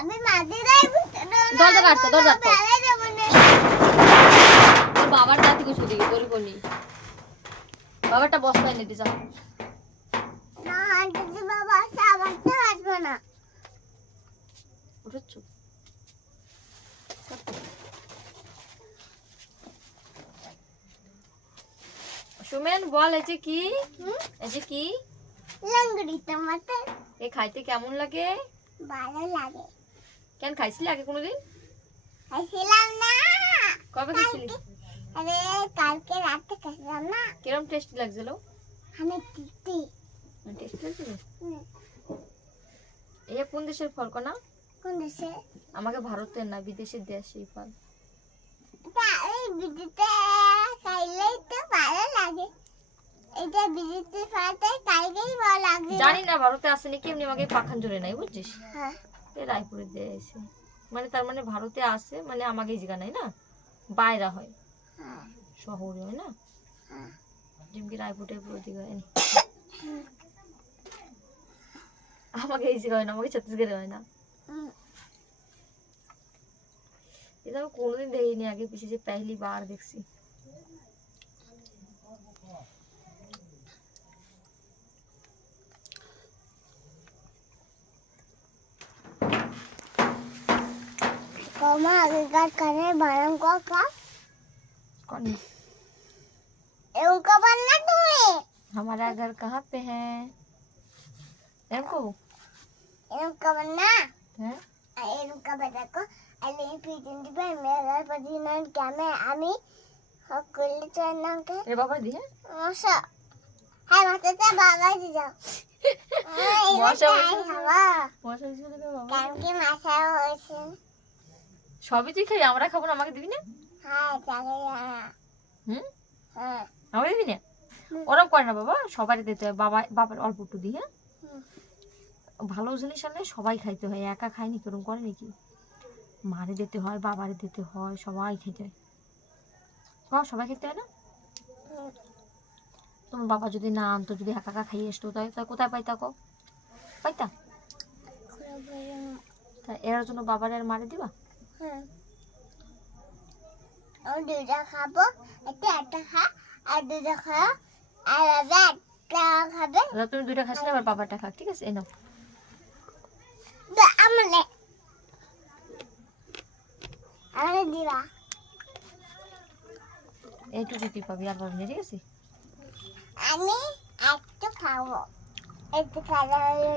আমি মাঝে যাই দরজা আটকা বাবার দাঁতি কিছু দিকে বলি বলি বাবারটা বস্তায় নিতে যাও না যদি বাবা আসে আমারটা আসবে না উঠেছ সুমেন বল এই যে কি লঙ্গড়ি টমাটার এ খাইতে কেমন লাগে ভালো লাগে কেন খাইছিলি আগে কোনোদিন খাইছিলাম না কবে খাইছিলি আরে কালকে রাতে খাইছিলাম না কিরম টেস্টি লাগছিল আমি টিটি টেস্টি লাগছিল এই কোন দেশের ফল কোনা কোন দেশে আমাকে ভারতের না বিদেশের দেশই ফল এই বিদেশে খাইলেই তো ভালো লাগে এটা বিদেশে খাইতে কালকেই ভালো লাগে জানি না ভারতে আসেনি কি এমনি আমাকে পাখান জোরে নাই বুঝছিস হ্যাঁ এই রায়পুরে দিয়ে এসে মানে তার মানে ভারতে আসে মানে আমাকে এই জায়গা নাই না বাইরা হয় হ্যাঁ শহরে হয় না হ্যাঁ যেমকি রায়পুরে পুরো দিকে হয় আমাকে এই জায়গা হয় না আমাকে ছত্তিশগড়ে হয় না এটা আমি কোনোদিন দেখিনি আগে পিছিয়ে যে পहली बार দেখছি कौमा अगर करे बारम को का कौन उनका बनना तुम्हें हमारा घर कहाँ पे है हमको उनका बनना है उनका बता को अली पीछे पे मेरा पसीना क्या मैं आमी और कुल चलना के ये बाबा दी है मौसा है माता से बाबा जी जाओ मौसा हवा মশা ছিল তো বাবা काम की मासा होइছে সবই তুই খাই আমরা খাবো না আমাকে দিবি না হ্যাঁ জাগে হুম হ্যাঁ আমাকে দিবি না ওরকম করে না বাবা সবারই দিতে হয় বাবার অল্প একটু দিই হ্যাঁ ভালো জিনিস আনলে সবাই খাইতে হয় একা খায়নি কেরম করে নাকি মারে দিতে হয় বাবারে দিতে হয় সবাই খেতে হয় সবাই খেতে হয় না তোমার বাবা যদি না আনতো যদি একা একা খাইয়ে আসতো তাই কোথায় পাইতা কো পাইতা তা এর জন্য বাবার আর মারে দিবা হ্যাঁ আমি দুইটা খাবো একটা খা আর দুইটা খা আর বাবা একটা খাবে তুমি দুইটা খাস না আবার বাবারটা খা ঠিক আছে এই নাও আমলে আমারে দিবা এইটুকু তুই পাবি আর পাবি না ঠিক আছে আমি একটু খাবো একটু খাওয়া হয়ে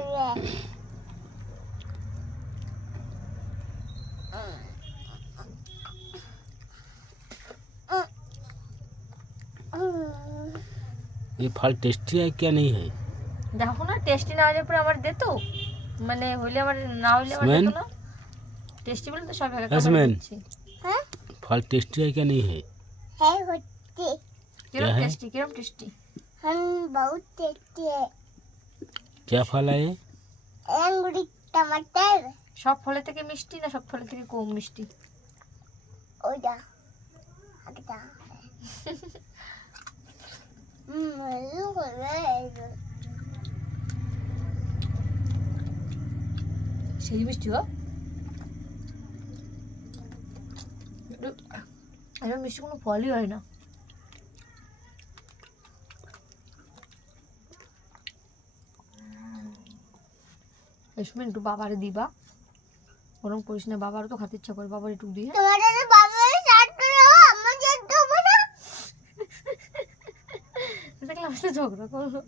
ये फल टेस्टी है क्या नहीं है দেখো না টেস্টি না হলে পরে আমার দে তো মানে হইলে আমার না হইলে আমার স্মেল? দে না টেস্টি বলে তো সব এক স্মেল? দিচ্ছি হ্যাঁ फल टेस्टी है क्या नहीं है है होती কিরম है? টেস্টি কিরম টেস্টি हम बहुत टेस्टी है क्या फल है ये अंगूरी टमाटर সব ফলে থেকে মিষ্টি না সব ফলে থেকে কম মিষ্টি ओदा अगदा ये हो रहा है সেই মিষ্টি গো এর মিষ্টি কোনো ফলই হয় না এসমে একটু বাবারে দিবা ওরকম করিস না বাবারও তো খাতে ইচ্ছা করে বাবার একটু দিয়ে तुम्हारे बाबा साथ करो मुझे तो बना দেখলাম আসলে ঝগড়া করলো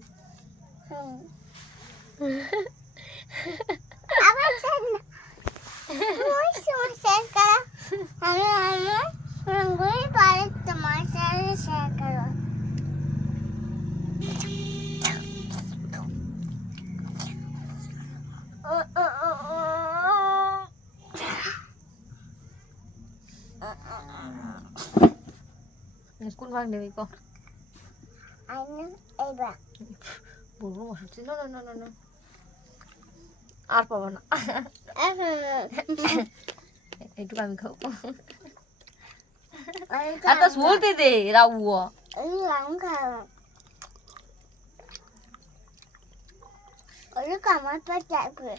আমার সাথে ওই সমস্যা করা আমি রঙ্গোলি পারে তোমার সাথে শেয়ার করো কোন ভাগ নেবি ক আইনা এইবা বলবো মশাচ্ছি না না না না আর পাবো না এইটুকু আমি খাবো আর তো বলতে দে রাউয়া এই রং খাওয়া ওই কামার পর চাইবে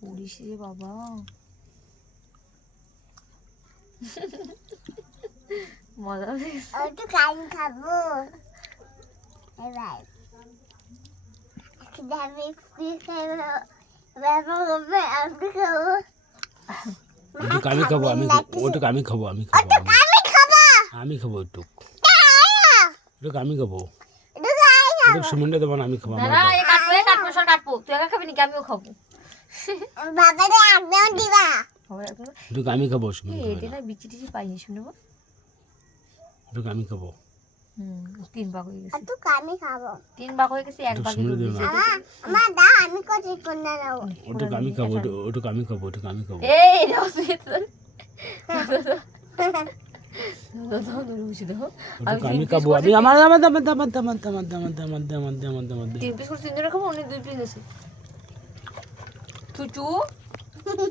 পুলিশ রে বাবা, মজা পেয়েছে। একটু কান খাবো এবার আমি কি খাবো বাবা বলবে আমি খাবো ওটুক আমি খাবো, ওটুক আমি খাবো, আমি খাবো আমি খাবো ওটুক আমি খাবো, একটু খাই ওটুক সুমনটা দেবো না, আমি খাবো। আমার দাঁড়া, দাও। এই কাটবো সর কাটবো, তুই একা খাবি নাকি? আমিও খাবো। বাবারে একদম দিবা ওটুক আমি খাবো, সুমন খাবে এটা না। না বিচি টিচি পাইনি শুনবো। ওটুক আমি খাবো। 3 ভাগ হয়ে গেছে, একটু আমি খাবো 3 ভাগ হয়ে গেছে, 1 ভাগ শুনে দে না। আমার দা আমি কোথায় কোন না নাও ওটুক আমি খাবো, ওটুক আমি খাবো, ওটুক আমি খাবো। এই নাও সুইট ওটুক আমি খাবো, আমি আমার আমার আমার আমার আমার আমার আমার আমার আমার আমার 3 পিস করে 3 জনে খাবো, অনেক 2 পিস আছে। চুচু